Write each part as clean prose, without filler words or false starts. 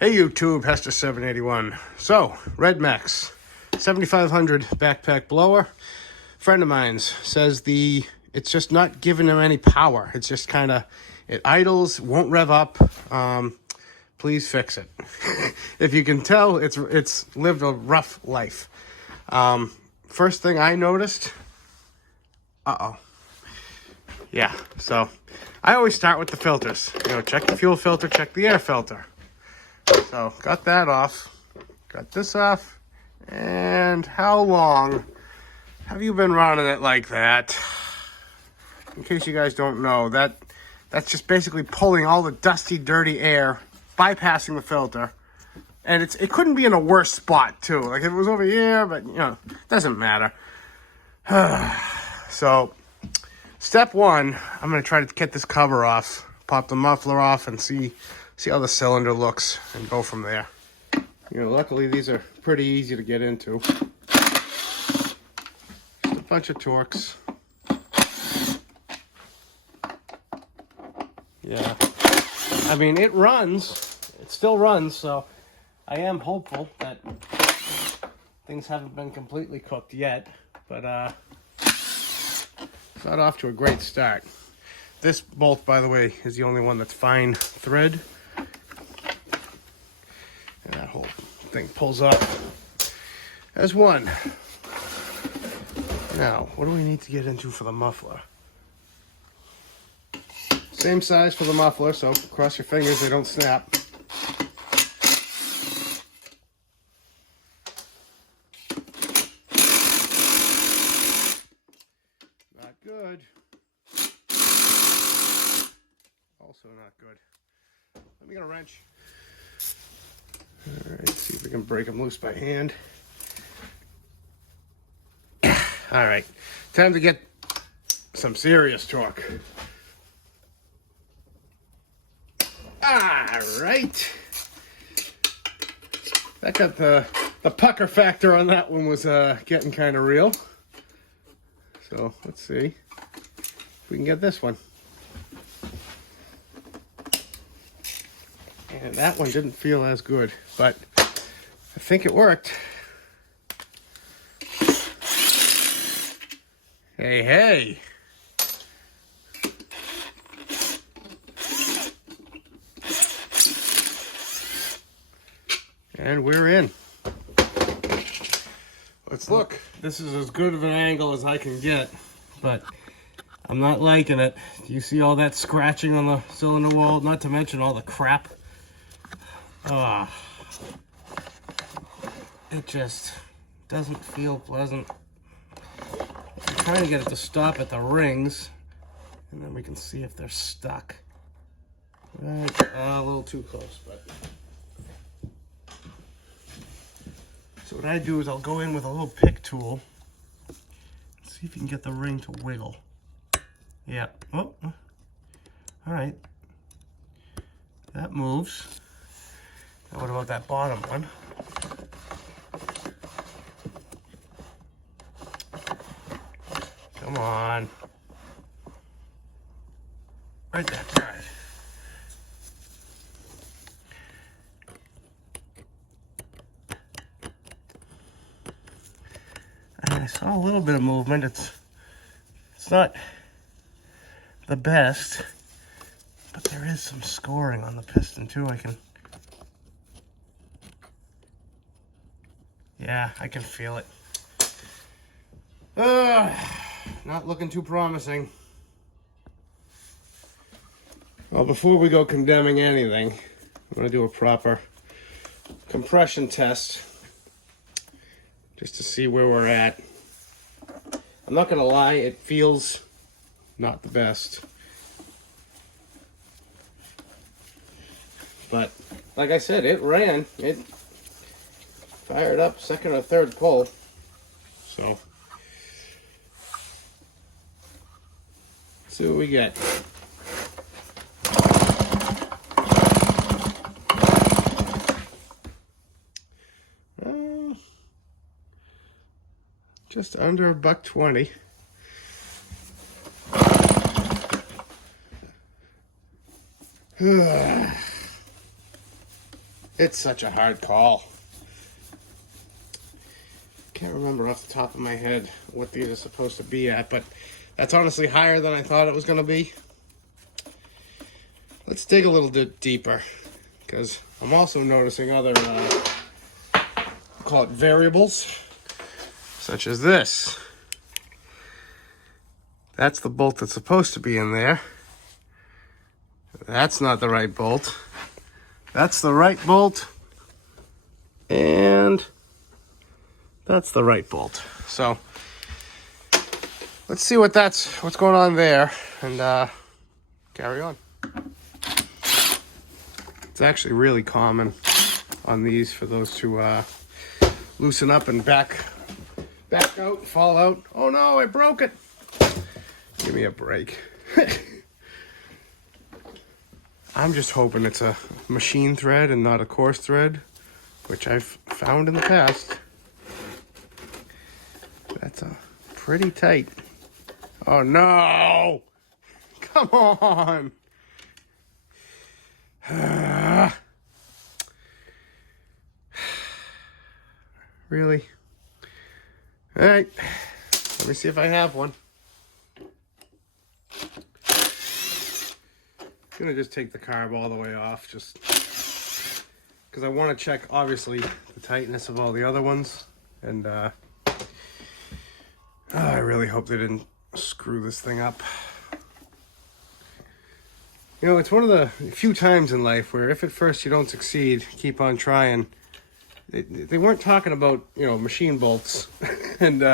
Hey YouTube, Hester781. So, RedMax 7500 backpack blower. Friend of mine's says it's just not giving him any power. It's just kind of, it idles, won't rev up. Please fix it. If you can tell, it's lived a rough life. First thing I noticed, yeah, so I always start with the filters. You know, check the fuel filter, check the air filter. So, got that off, got this off, and how long have you been running it like that? In case you guys don't know, that's just basically pulling all the dusty, dirty air, bypassing the filter, and it couldn't be in a worse spot, too. Like, if it was over here, but, you know, doesn't matter. So, step one, I'm going to try to get this cover off, pop the muffler off, and see how the cylinder looks and go from there. You know, luckily these are pretty easy to get into. Just a bunch of Torx. Yeah. I mean, it runs. It still runs, so I am hopeful that things haven't been completely cooked yet. But it's not off to a great start. This bolt, by the way, is the only one that's fine thread. And that whole thing pulls up as one. Now, what do we need to get into for the muffler? Same size for the muffler, so cross your fingers they don't snap. Not good. Also not good. Let me get a wrench. All right, see if we can break them loose by hand. All right, time to get some serious torque. All right. That got the pucker factor on that one was getting kind of real. So let's see if we can get this one. And that one didn't feel as good, but I think it worked. Hey, hey. And we're in. Let's look. This is as good of an angle as I can get, but I'm not liking it. Do you see all that scratching on the cylinder wall? Not to mention all the crap. It just doesn't feel pleasant. I'm trying to get it to stop at the rings, and then we can see if they're stuck. Right, a little too close, but. So what I do is I'll go in with a little pick tool, see if you can get the ring to wiggle. Yeah, oh, all right. That moves. Now what about that bottom one? Come on. Right there, all right. I saw a little bit of movement. It's not the best, but there is some scoring on the piston too. Yeah, I can feel it. Not looking too promising. Well, before we go condemning anything, I'm going to do a proper compression test just to see where we're at. I'm not going to lie, it feels not the best. But, like I said, it ran. It fired up second or third pull. So, let's see what we get. Just under $1.20. It's such a hard call. Can't remember off the top of my head what these are supposed to be at, but that's honestly higher than I thought it was going to be. Let's dig a little bit deeper, because I'm also noticing other, call it variables, such as this. That's the bolt that's supposed to be in there. That's not the right bolt. That's the right bolt. And that's the right bolt. So let's see what's going on there, and carry on. It's actually really common on these for those to loosen up and back out, fall out. Oh no, I broke it. Give me a break. I'm just hoping it's a machine thread and not a coarse thread, which I've found in the past. That's pretty tight. Oh no! Come on! Really? Alright, let me see if I have one. I'm gonna just take the carb all the way off, just because I want to check, obviously, the tightness of all the other ones, and I really hope they didn't screw this thing up. You know, it's one of the few times in life where if at first you don't succeed, keep on trying. They weren't talking about, you know, machine bolts and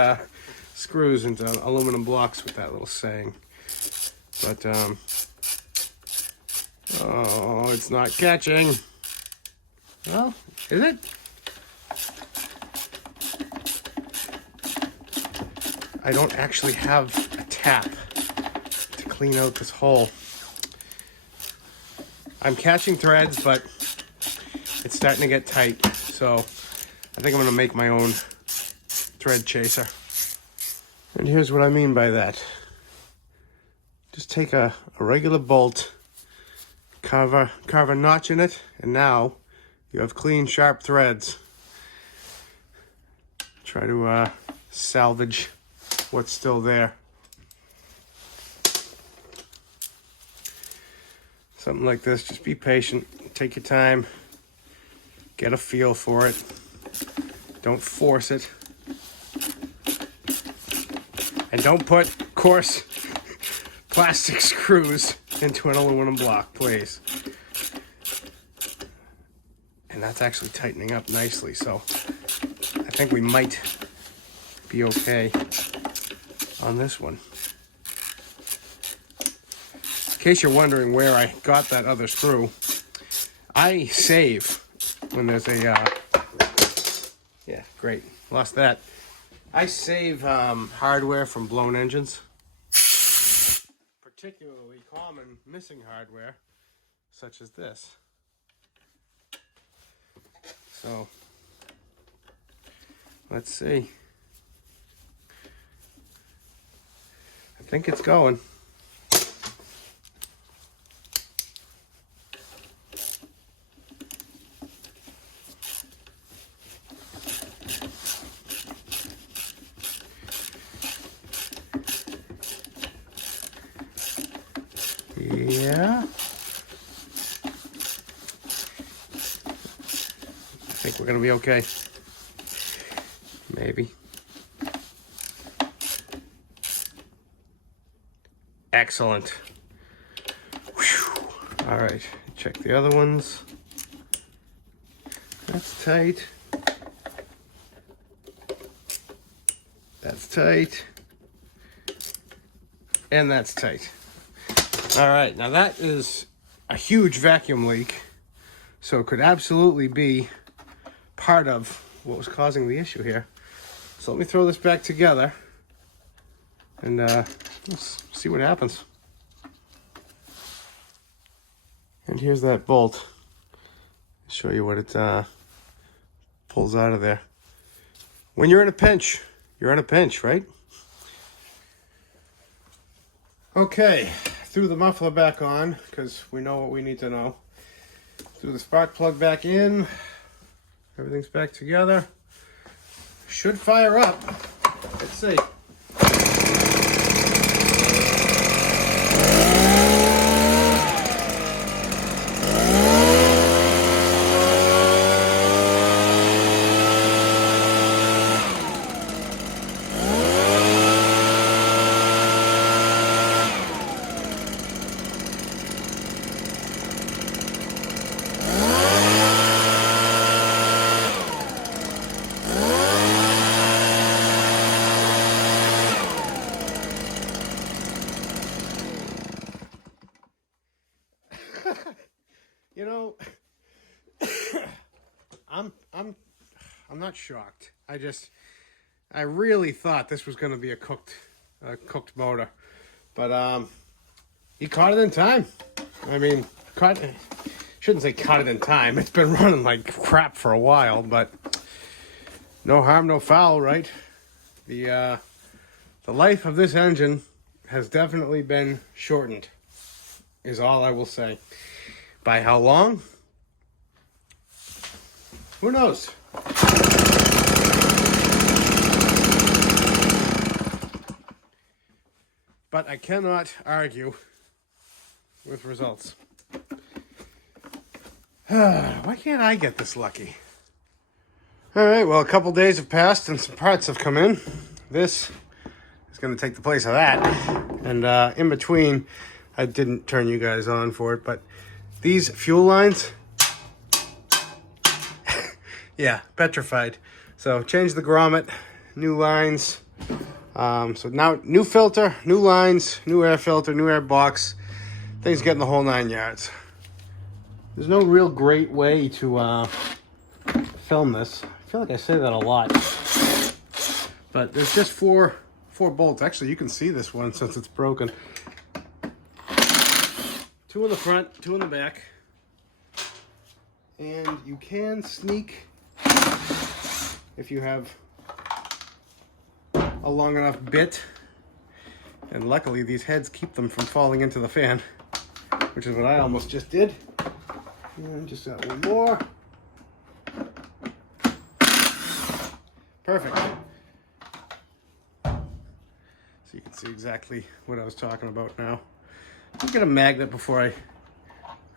screws into aluminum blocks with that little saying. But, oh, it's not catching. Well, is it? I don't actually have a tap to clean out this hole. I'm catching threads, but it's starting to get tight. So I think I'm going to make my own thread chaser. And here's what I mean by that. Just take a regular bolt, carve a notch in it, and now you have clean, sharp threads. Try to salvage what's still there. Something like this, just be patient, take your time, get a feel for it, don't force it, and don't put coarse plastic screws into an aluminum block, please. And that's actually tightening up nicely, so I think we might be okay on this one. In case you're wondering where I got that other screw, I save when there's a, yeah, great, lost that. I save hardware from blown engines, particularly common missing hardware, such as this. So, let's see. I think it's going. Yeah. I think we're gonna be okay. Maybe. Excellent. Whew. All right, check the other ones. That's tight. That's tight. And that's tight. All right, now that is a huge vacuum leak, so it could absolutely be part of what was causing the issue here. So let me throw this back together, and let's see what happens. And here's that bolt. I'll show you what it pulls out of there. When you're in a pinch, you're in a pinch, right? Okay, threw the muffler back on because we know what we need to know. Threw the spark plug back in. Everything's back together. Should fire up. Let's see. You know, I'm not shocked. I really thought this was going to be a cooked motor, but he caught it in time. I mean, shouldn't say caught it in time. It's been running like crap for a while, but no harm, no foul, right? The life of this engine has definitely been shortened, is all I will say. By how long? Who knows? But I cannot argue with results. Why can't I get this lucky? All right, well, a couple days have passed and some parts have come in. This is going to take the place of that. And in between, I didn't turn you guys on for it, but these fuel lines, yeah, petrified. So change the grommet, new lines. So now new filter, new lines, new air filter, new air box. Things getting the whole 9 yards. There's no real great way to film this. I feel like I say that a lot. But there's just four bolts. Actually, you can see this one since it's broken. 2 in the front, 2 in the back. And you can sneak if you have a long enough bit. And luckily these heads keep them from falling into the fan, which is what I almost just did. And just got one more. Perfect. So you can see exactly what I was talking about now. I'll get a magnet before I...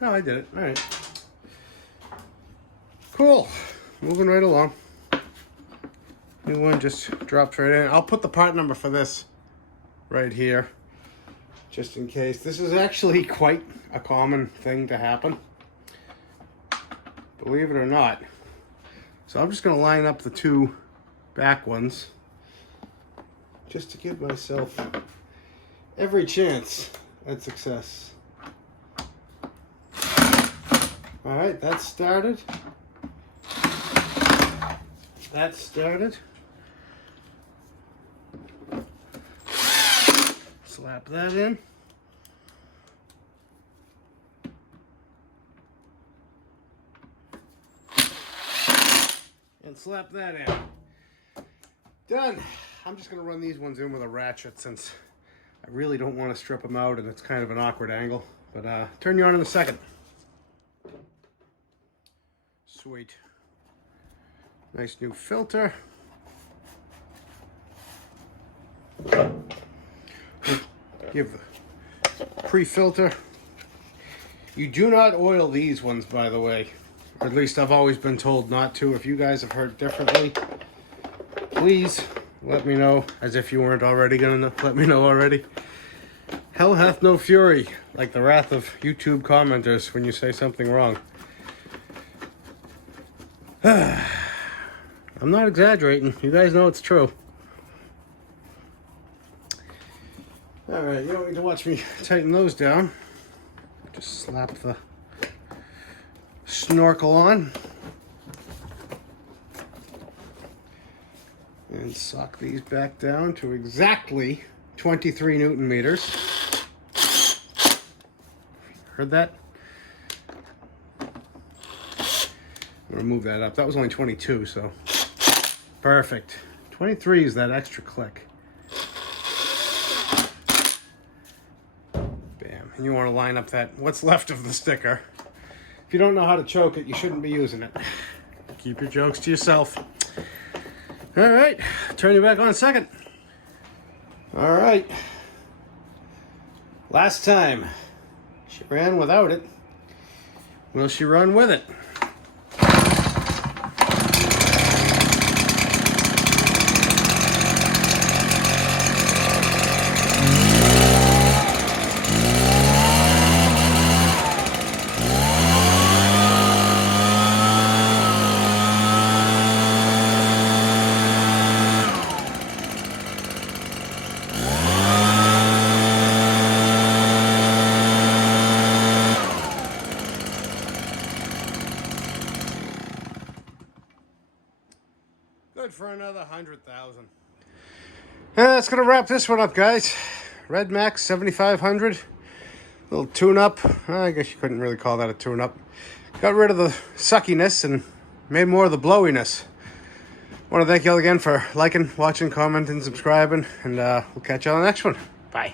Oh, I did it. All right. Cool. Moving right along. New one just drops right in. I'll put the part number for this right here, just in case. This is actually quite a common thing to happen, believe it or not. So I'm just going to line up the 2 back ones just to give myself every chance at success. All right, that's started. That's started. Slap that in. And slap that in. Done. I'm just going to run these ones in with a ratchet since I really don't want to strip them out and it's kind of an awkward angle. But turn you on in a second. Sweet. Nice new filter. Give the pre-filter. You do not oil these ones, by the way. Or at least I've always been told not to. If you guys have heard differently, please let me know, as if you weren't already gonna let me know already. Hell hath no fury, like the wrath of YouTube commenters when you say something wrong. I'm not exaggerating. You guys know it's true. All right, you don't need to watch me tighten those down. Just slap the snorkel on. And sock these back down to exactly 23 Newton meters. Heard that? I'm gonna move that up. That was only 22, so perfect. 23 is that extra click. Bam. And you want to line up that what's left of the sticker. If you don't know how to choke it, you shouldn't be using it. Keep your jokes to yourself. All right, turn you back on a second. All right. Last time, she ran without it. Will she run with it? Good for another 100,000. That's gonna wrap this one up, guys. RedMax 7500. Little tune-up. I guess you couldn't really call that a tune-up. Got rid of the suckiness and made more of the blowiness. I want to thank you all again for liking, watching, commenting, subscribing, and we'll catch you on the next one. Bye.